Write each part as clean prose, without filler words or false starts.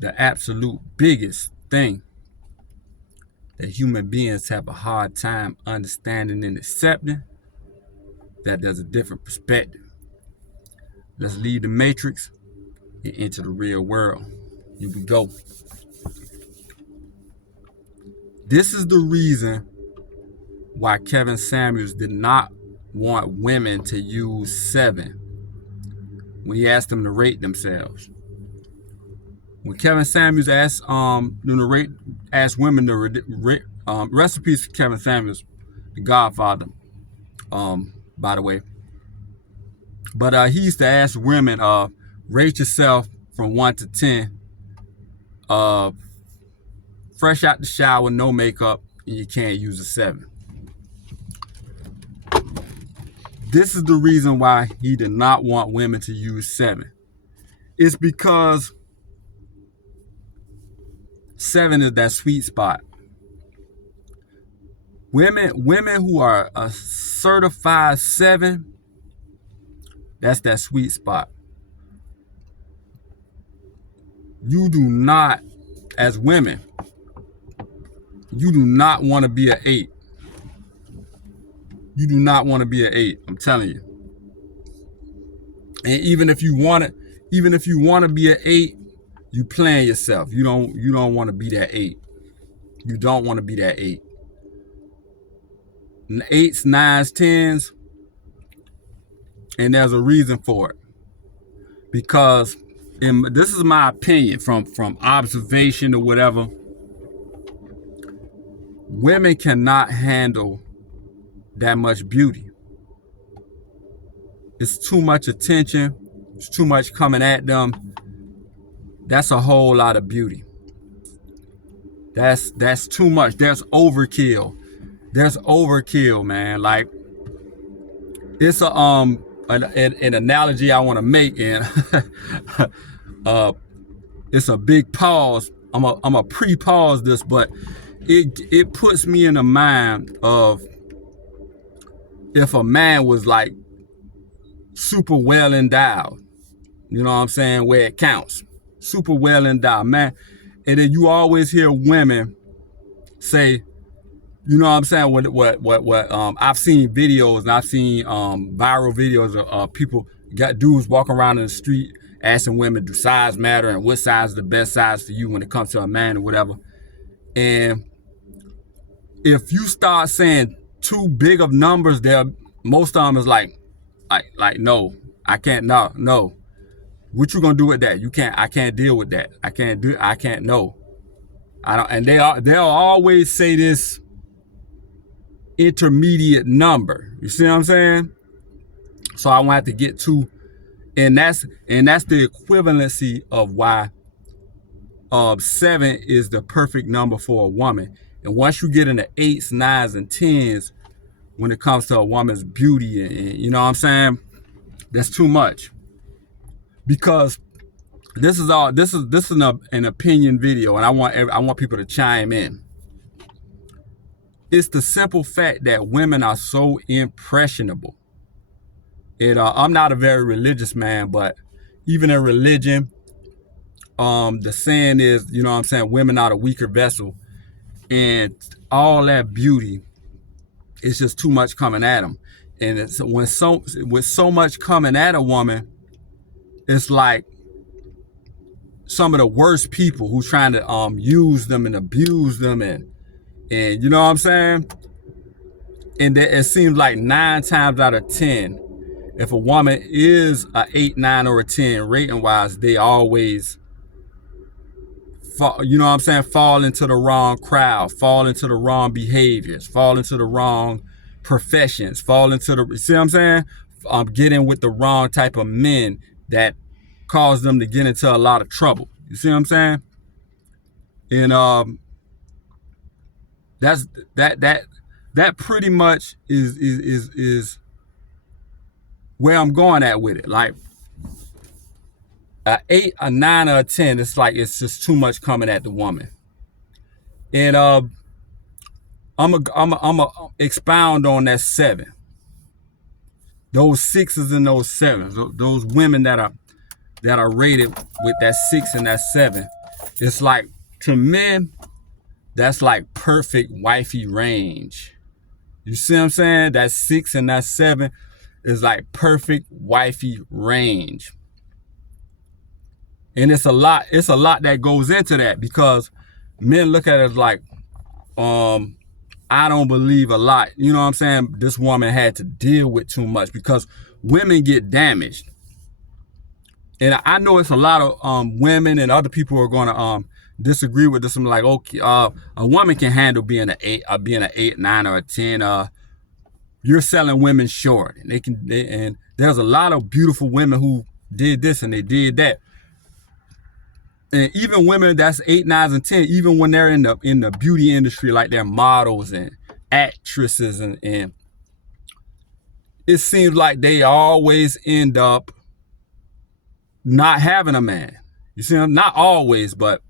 the absolute biggest thing that human beings have a hard time understanding and accepting, that there's a different perspective. Let's leave the matrix and enter the real world. Here we go. This is the reason why Kevin Samuels did not want women to use 7 when he asked them to rate themselves. When Kevin Samuels asked women to rate, recipes for Kevin Samuels, the Godfather, by the way. But he used to ask women, rate yourself from 1 to 10. Fresh out the shower, no makeup, and you can't use a 7. This is the reason why he did not want women to use 7. It's because 7 is that sweet spot. Women who are a certified 7, that's that sweet spot. You do not, as women, you do not want to be an 8. You do not want to be an 8. I'm telling you. And even if you want to be an 8, you playing yourself. You don't want to be that 8. You don't want to be that 8. And 8s, 9s, 10s, and there's a reason for it. Because this is my opinion from observation or whatever. Women cannot handle that much beauty. It's too much attention. It's too much coming at them. That's a whole lot of beauty. That's too much. There's overkill. There's overkill, man. Like, it's an analogy I want to make, and it's a big pause. I'm a pre-pause this, but it puts me in the mind of if a man was like super well endowed, you know what I'm saying, where it counts, super well endowed, man. And then you always hear women say, you know what I'm saying, what I've seen videos, and I've seen viral videos of people, got dudes walking around in the street asking women, do size matter, and what size is the best size for you when it comes to a man or whatever. And if you start saying too big of numbers, there, most of them is like no, I can't, no. What you gonna do with that? You can't. I can't deal with that. I can't. No, I don't. And they'll always say this intermediate number. You see what I'm saying? So I want to get to, and that's the equivalency of why 7 is the perfect number for a woman. And once you get into 8s, 9s, and 10s, when it comes to a woman's beauty, and you know what I'm saying, that's too much. Because this is an opinion video, and I want people to chime in. It's the simple fact that women are so impressionable. I'm not a very religious man, but even in religion, the saying is, you know what I'm saying, women are the weaker vessel, and all that beauty is just too much coming at them. And it's with so much coming at a woman, it's like some of the worst people who trying to use them and abuse them, and you know what I'm saying? And it seems like 9 times out of 10, if a woman is a 8, 9, or a 10 rating wise, they always fall, you know what I'm saying, fall into the wrong crowd, fall into the wrong behaviors, fall into the wrong professions, fall into the, see what I'm saying? Get in with the wrong type of men that cause them to get into a lot of trouble. You see what I'm saying? And that pretty much is where I'm going at with it. Like a 8, a 9, or a 10, it's like it's just too much coming at the woman. And I'm a expound on that 7. Those 6s and those 7s, those women that are rated with that 6 and that 7. It's like, to men, that's like perfect wifey range. You see what I'm saying? That 6 and that 7 is like perfect wifey range. And it's a lot that goes into that, because men look at it like, I don't believe a lot, you know what I'm saying, this woman had to deal with too much, because women get damaged. And I know it's a lot of women and other people are going to disagree with this. I'm like, okay, a woman can handle being an 8, 9, or a 10. You're selling women short, and and there's a lot of beautiful women who did this and they did that. And even women that's 8, 9, and 10, even when they're in the beauty industry, like they're models and actresses, and it seems like they always end up not having a man. You see them? Not always, but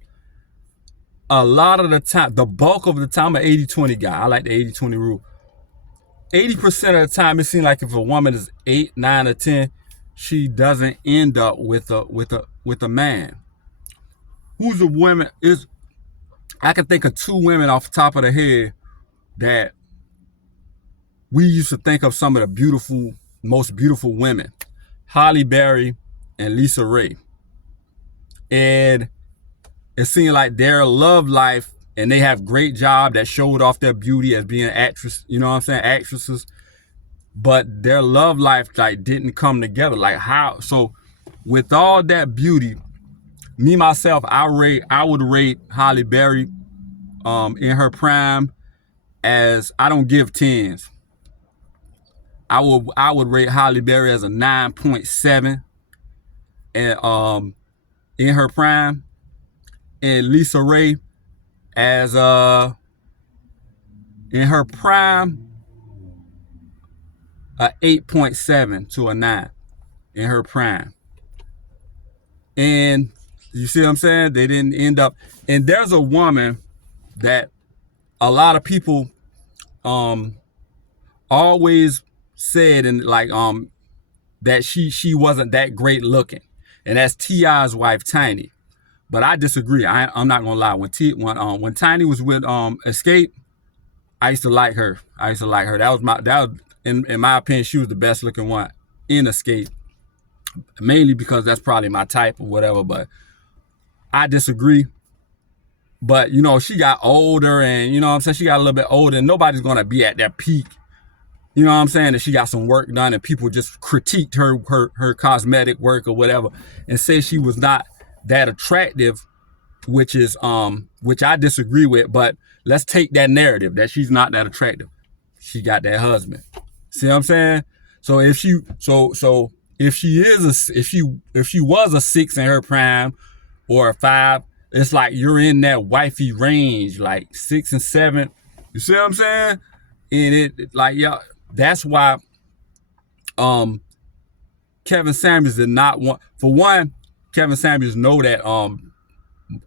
a lot of the time, the bulk of the time, I'm an 80-20 guy. I like the 80-20 rule. 80% of the time, it seems like if a woman is 8, 9, or 10, she doesn't end up with a man. Who's a woman? I can think of 2 women off the top of the head that we used to think of some of the most beautiful women. Halle Berry and Lisa Ray. And it seemed like their love life, and they have great job that showed off their beauty as being actresses, you know what I'm saying, actresses. But their love life like didn't come together. Like how? So with all that beauty, me myself, I would rate Halle Berry in her prime as, I don't give 10s. I would rate Halle Berry as a 9.7 and in her prime, and Lisa Ray as in her prime a 8.7 to a 9 in her prime. And you see what I'm saying? They didn't end up. And there's a woman that a lot of people always said, and like that she wasn't that great looking, and that's T.I.'s wife, Tiny. But I disagree. I'm not gonna lie. When Tiny was with Escape, I used to like her. That was in my opinion, she was the best looking one in Escape. Mainly because that's probably my type or whatever. But I disagree. But you know, she got older, and you know what I'm saying, she got a little bit older, and nobody's gonna be at that peak. You know what I'm saying? That she got some work done, and people just critiqued her cosmetic work or whatever, and say she was not that attractive, which I disagree with. But let's take that narrative that she's not that attractive. She got that husband. See what I'm saying? So if she was a 6 in her prime or a 5, it's like you're in that wifey range, like 6 and 7. You see what I'm saying? And it like, yeah, that's why Kevin Samuels did not want. For one, Kevin Samuels know that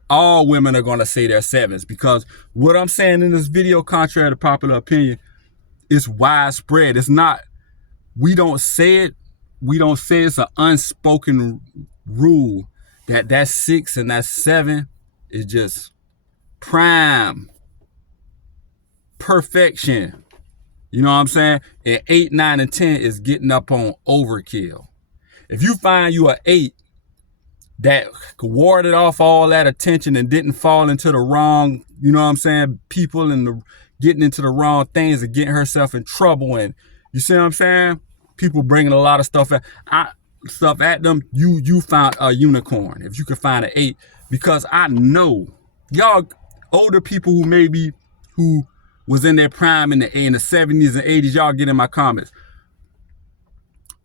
all women are gonna say they're 7s, because what I'm saying in this video, contrary to popular opinion, is widespread. It's not. We don't say it. It's an unspoken rule that 6 and that 7 is just prime perfection. You know what I'm saying? And 8, 9, and 10 is getting up on overkill. If you find you an 8 that warded off all that attention and didn't fall into the wrong, you know what I'm saying, people, and getting into the wrong things and getting herself in trouble, and you see what I'm saying? People bringing a lot of stuff at them. You found a unicorn if you could find an 8, because I know y'all older people who was in their prime in the 70s and 80s. Y'all get in my comments.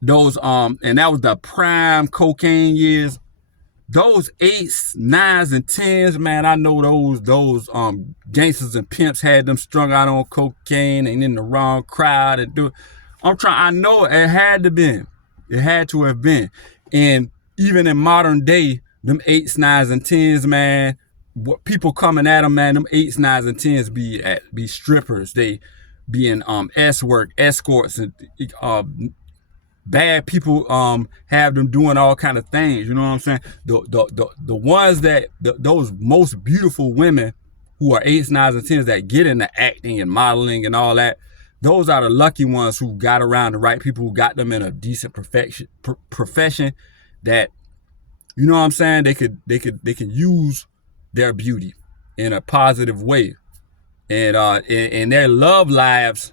Those and that was the prime cocaine years. Those 8s, 9s, and 10s, man, I know those gangsters and pimps had them strung out on cocaine and in the wrong crowd and do. I know it had to been. It had to have been. And even in modern day, them 8s, 9s, and 10s, man, what people coming at them, man, them 8s, 9s, and 10s be strippers. They be in work, escorts, and bad people have them doing all kind of things. You know what I'm saying? The ones that those most beautiful women who are 8s, 9s, and 10s that get into acting and modeling and all that, those are the lucky ones who got around the right people, who got them in a decent profession that, you know what I'm saying, they can use their beauty in a positive way. And their love lives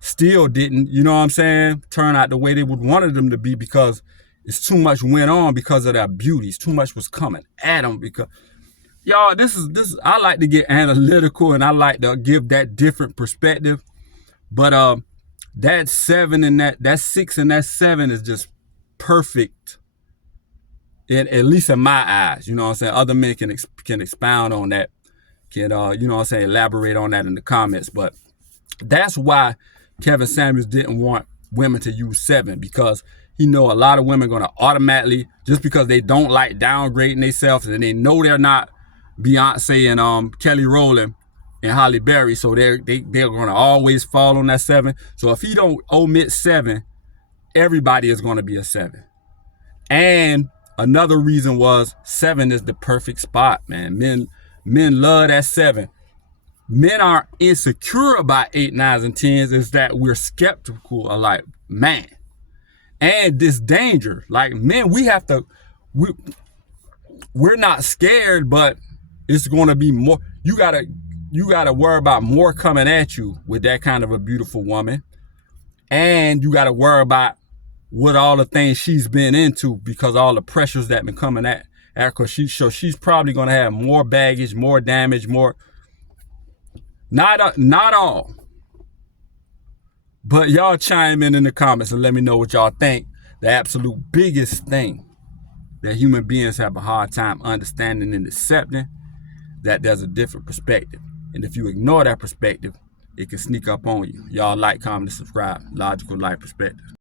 still didn't, you know what I'm saying, turn out the way they would wanted them to be, because it's too much went on because of their beauties. Too much was coming at them. Because y'all, this is I like to get analytical, and I like to give that different perspective. But that 7 and that 6 and that 7 is just perfect, at least in my eyes. You know what I'm saying? Other men can expound on that, can you know what I'm saying, elaborate on that in the comments. But that's why Kevin Samuels didn't want women to use 7, because he know a lot of women are going to automatically, just because they don't like downgrading themselves and they know they're not Beyonce and Kelly Rowland and Halle Berry, so they're going to always fall on that 7. So if he don't omit 7, everybody is going to be a 7. And another reason was 7 is the perfect spot, man. Men love that 7. Men are insecure about 8, 9s, and 10s, is that we're skeptical of, like, man. And this danger, like, men, we're not scared, but it's going to be more. You gotta worry about more coming at you with that kind of a beautiful woman. And you gotta worry about what all the things she's been into, because all the pressures that been coming at her, because she's probably gonna have more baggage, more damage, more. Not all. But y'all chime in the comments and let me know what y'all think. The absolute biggest thing that human beings have a hard time understanding and accepting, that there's a different perspective. And if you ignore that perspective, it can sneak up on you. Y'all like, comment, and subscribe. Logical Life Perspective.